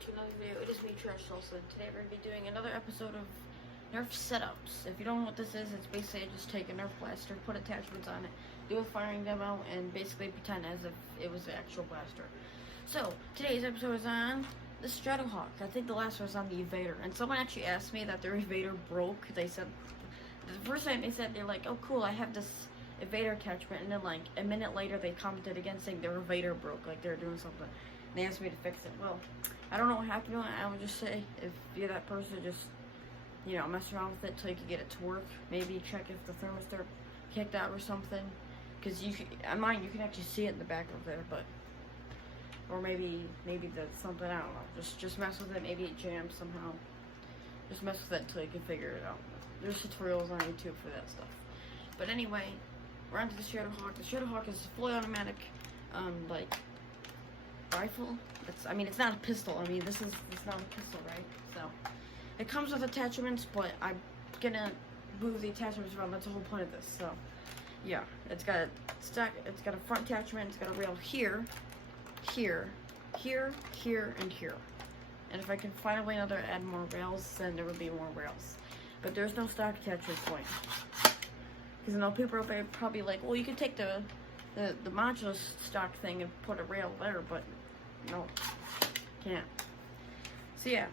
back to another video. It is me, Trash Olsen. Today we're going to be doing another episode of Nerf SETUPS. If you don't know what this is, it's basically just take a Nerf blaster, put attachments on it, do a firing demo, and basically pretend as if it was the actual blaster. So, today's episode is on the Stratohawk. I think the last one was on the Evader. And someone actually asked me that their Evader broke. They said, the first time they said, they're like, oh cool, I have this Evader attachment. And then like, a minute later they commented again saying their Evader broke, like they were doing something. They asked me to fix it. Well, I don't know what happened to it. I would just say, if you're that person, just, you know, mess around with it till you can get it to work. Maybe check if the thermostat kicked out or something. Because you can, on mine, you can actually see it in the back of there, but, or maybe that's something, I don't know. Just mess with it. Maybe it jammed somehow. Just mess with it until you can figure it out. There's tutorials on YouTube for that stuff. But anyway, we're on to the Stratohawk. The Stratohawk is a fully automatic, like, rifle. It's not a pistol. It's not a pistol, right? So it comes with attachments, but I'm gonna move the attachments around. That's the whole point of this. So yeah, it's got a front attachment. It's got a rail here, here, here, here, and here. And if I can find a way to add more rails, then there would be more rails. But there's no stock attachment point. Because I know people are probably like, well, you could take the modular stock thing and put a rail there, but no, can't. So yeah,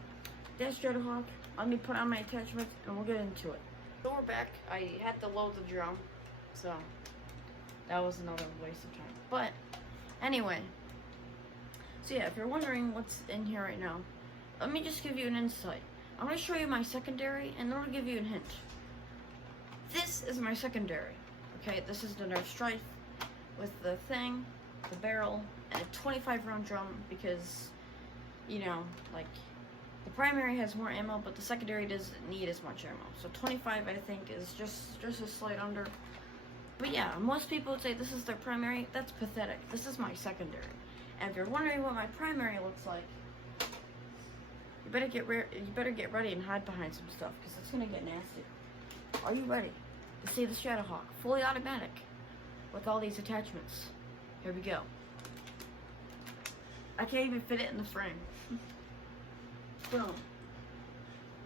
that's Stratohawk. Let me put on my attachments and we'll get into it. So we're back. I had to load the drum, so that was another waste of time. But anyway, so yeah, if you're wondering what's in here right now, let me just give you an insight. I'm going to show you my secondary and then I'll give you a hint. This is my secondary. Okay, this is the Nerf Strife with the thing, the barrel, and a 25 round drum because, you know, like, the primary has more ammo, but the secondary doesn't need as much ammo. So 25, I think, is just a slight under. But yeah, most people would say this is their primary. That's pathetic. This is my secondary. And if you're wondering what my primary looks like, you better get ready and hide behind some stuff because it's gonna get nasty. Are you ready to see the Stratohawk fully automatic with all these attachments? Here we go. I can't even fit it in the frame. Boom.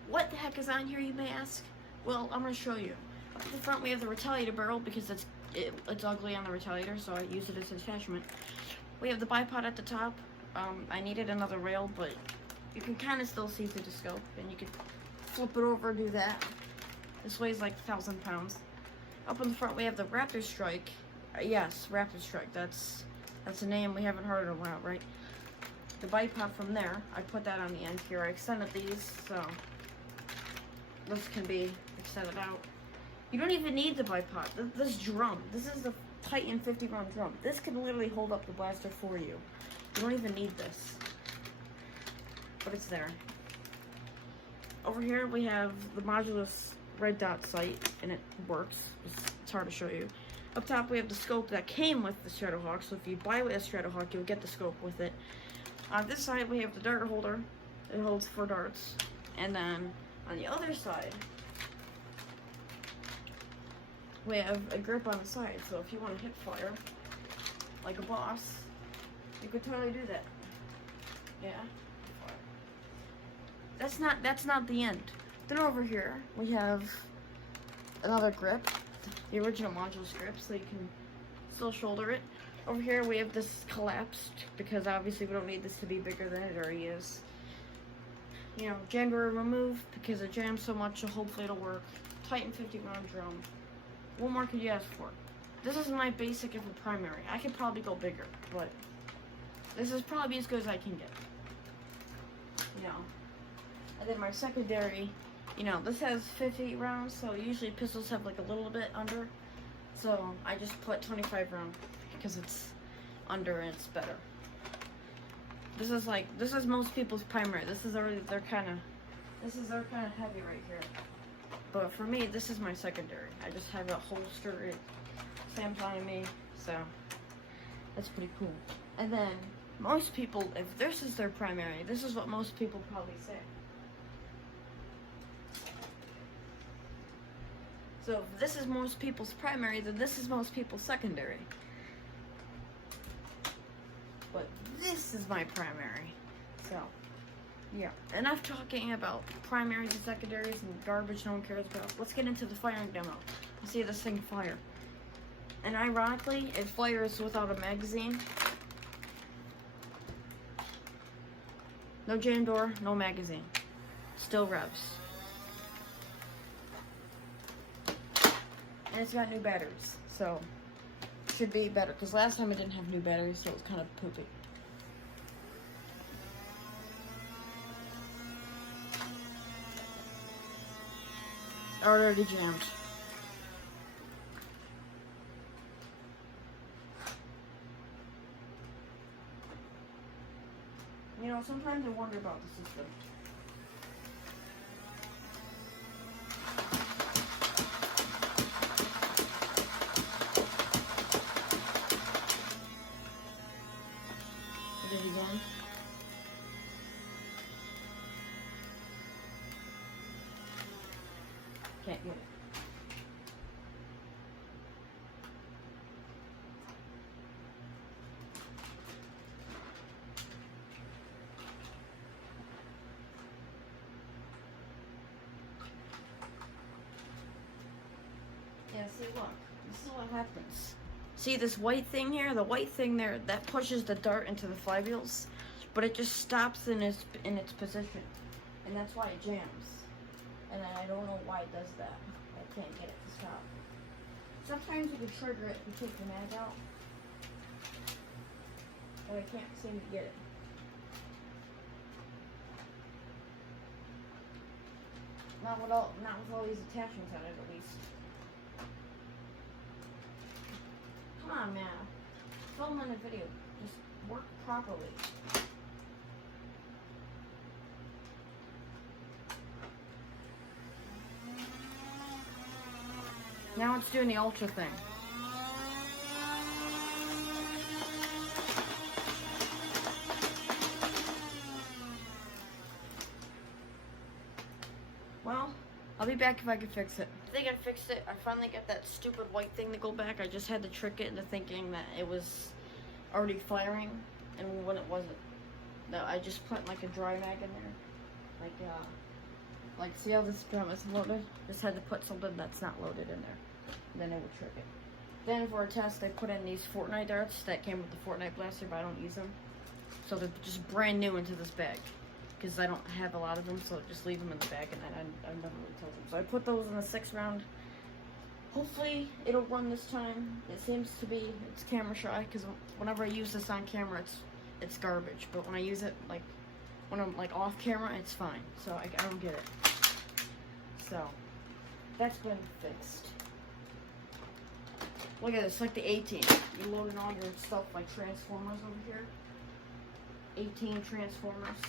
What the heck is on here, you may ask? Well, I'm going to show you. Up at the front we have the retaliator barrel because it's ugly on the retaliator, so I use it as an attachment. We have the bipod at the top. I needed another rail, but you can kind of still see through the scope, and you can flip it over and do that. This weighs like 1,000 pounds. Up in the front we have the Raptor Strike. Yes, Raptor Strike. That's a name we haven't heard in a while, right? The bipod from there, I put that on the end here. I extended these, so this can be extended out. You don't even need the bipod. This drum, this is the Titan 50 round drum. This can literally hold up the blaster for you. You don't even need this, but it's there. Over here we have the modular red dot sight, and it works. It's hard to show you. Up top we have the scope that came with the Stratohawk, so if you buy with a Stratohawk, you'll get the scope with it. On this side we have the dart holder. It holds 4 darts. And then on the other side, we have a grip on the side, so if you want to hip fire like a boss, you could totally do that. Yeah. That's not the end. Then over here we have another grip, the original modular grip, so you can still shoulder it. Over here we have this collapsed because obviously we don't need this to be bigger than it already is. You know, jammer remove because it jams so much, so hopefully it'll work. Titan 50 round drum. What more could you ask for? This is my basic of a primary. I could probably go bigger, but this is probably as good as I can get. You know. And then my secondary, you know, this has 50 rounds, so usually pistols have like a little bit under. So I just put 25 round because it's under and it's better. This is most people's primary. This is their kind of heavy right here. But for me, this is my secondary. I just have a holster, it stamps on me, so that's pretty cool. And then most people, if this is their primary, this is what most people probably say. So if this is most people's primary, then this is most people's secondary. But this is my primary. So Yeah, enough talking about primaries and secondaries and garbage no one cares about. Let's get into the firing demo. You see this thing fire. And ironically, it fires without a magazine. No jam door, no magazine. Still revs. And it's got new batteries, so should be better. Because last time it didn't have new batteries, so it was kind of poopy. Already jammed. You know, sometimes I wonder about the system. Is it again? Can't get it. Yeah, see, look. This is what happens. See this white thing here? The white thing there, that pushes the dart into the flywheels, but it just stops in its position, and that's why it jams. And I don't know why it does that. I can't get it to stop. Sometimes you can trigger it if you take the mag out, but I can't seem to get it. Not with all these attachments on it, at least. Come on, man. Film in a video. Just work properly. Now it's doing the ultra thing. Well, I'll be back if I can fix it. I think I fixed it. I finally got that stupid white thing to go back. I just had to trick it into thinking that it was already firing, and when it wasn't. No, I just put like a dry mag in there. Like see how this drum is loaded? Just had to put something that's not loaded in there. And then it would trick it. Then for a test, I put in these Fortnite darts that came with the Fortnite blaster, but I don't use them. So they're just brand new into this bag. Because I don't have a lot of them, so just leave them in the bag, and I never really tell them. So I put those in the 6th round. Hopefully it'll run this time. It seems to be, it's camera shy, because whenever I use this on camera, it's garbage. But when I use it, like, when I'm like off camera, it's fine. So I don't get it. So, that's been fixed. Look at this, like the 18. You're loading all your stuff like Transformers over here. 18 Transformers.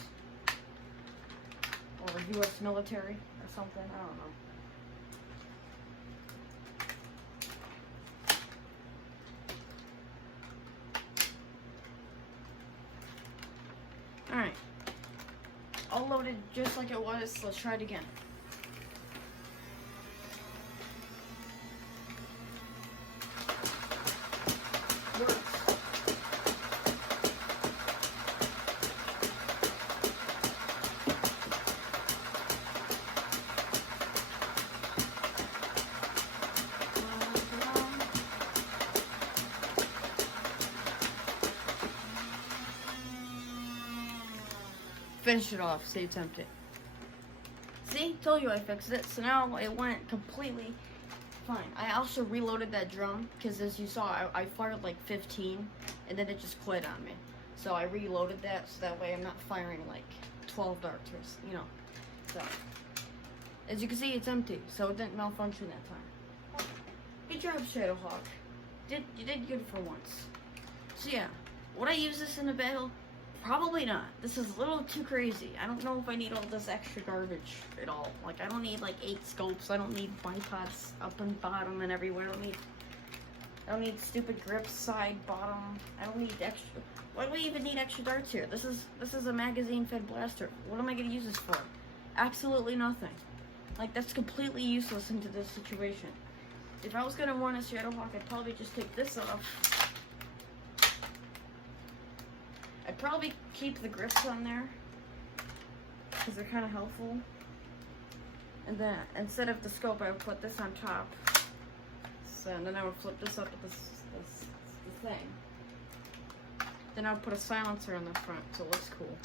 Or US military or something, I don't know. Alright. All loaded just like it was. Let's try it again. Works. Finish it off, stay tempted. See, told you I fixed it. So now it went completely fine. I also reloaded that drum because, as you saw, I fired like 15 and then it just quit on me. So I reloaded that so that way I'm not firing like 12 darts, you know. So as you can see, it's empty, so it didn't malfunction that time. Good job, Stratohawk. You did good for once. So yeah, would I use this in a battle? Probably not. This is a little too crazy. I don't know if I need all this extra garbage at all. Like, I don't need like 8 scopes. I don't need bipods up and bottom and everywhere. I don't need stupid grips, side, bottom. I don't need extra. Why do we even need extra darts here? This is a magazine-fed blaster. What am I gonna use this for? Absolutely nothing. Like, that's completely useless into this situation. If I was gonna run a Stratohawk, I'd probably just take this off. I'd probably keep the grips on there. because they're kind of helpful. And then instead of the scope, I would put this on top. So and then I would flip this up with this thing. Then I would put a silencer in the front, so it looks cool.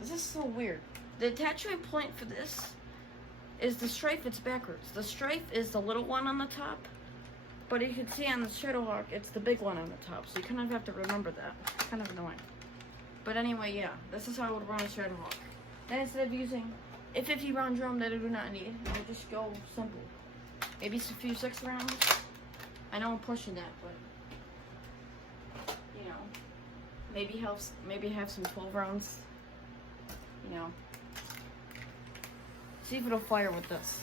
This is so weird. The attachment point for this is the stripe. It's backwards. The stripe is the little one on the top, but you can see on the Stratohawk, it's the big one on the top. So you kind of have to remember that. It's kind of annoying. But anyway, yeah, this is how I would run a Stratohawk. Then instead of using a 50 round drum that I do not need, I would just go simple. Maybe a few 6 rounds. I know I'm pushing that, but you know, maybe have some 12 rounds. You know, see if it'll fire with this.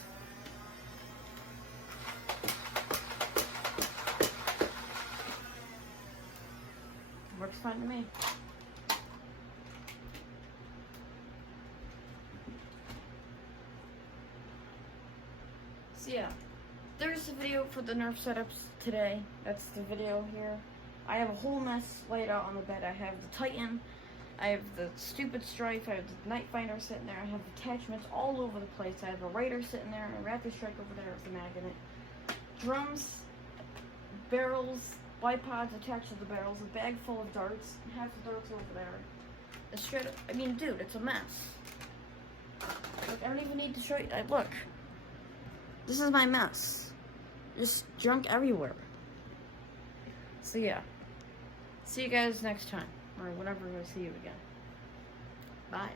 Works fine to me. So yeah, there's the video for the Nerf setups today. That's the video here. I have a whole mess laid out on the bed. I have the Titan, I have the stupid Strife, I have the Night Finder sitting there, I have attachments all over the place. I have a Raider sitting there, and a Raptor Strike over there with the mag in it. Drums, barrels, bipods attached to the barrels, a bag full of darts, half the darts over there. The straight up, I mean, dude, it's a mess. Look, I don't even need to show you. Look. This is my mess. Just junk everywhere. So yeah. See you guys next time. Or whenever I see you again. Bye.